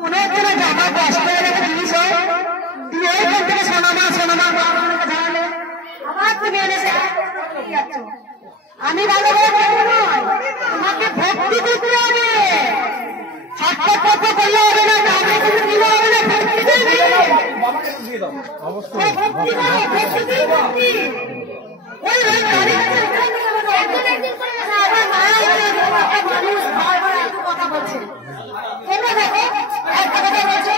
মনে হচ্ছে না জামা কষ্ট জিনিস হয় এখান থেকে শোনামা আবার তুমি এনেছে। আমি ভালো করে বলবো নয়, তোমাকে ভক্তি করতে হবে, সাক্ষাৎ করলে হবে না, টাকা কিন্তু দিলে হবে না, ভক্তি দেবে। কথা বলছে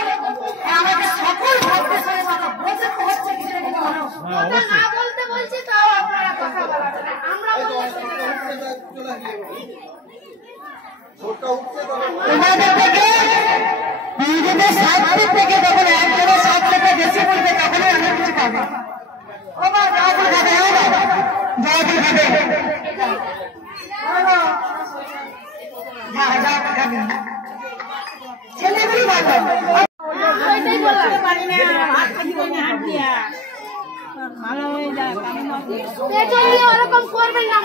আমাদের সকল ভক্তের সঙ্গে কথা বলছে না বলতে বলছি, তাও আপনারা কথা বলাবেন, আমরা তোমাদের থেকে নিজেদের স্বার্থের থেকে যখন একজনের স্বার্থটা বেশি বলবে তখনই আমরা কিছু পাবো। ও বা জয়পুর খাবে, জয়পুর খাবে, ছেলেগুলি ভালো ভালো হয়ে যায়, ওরকম করবেন না।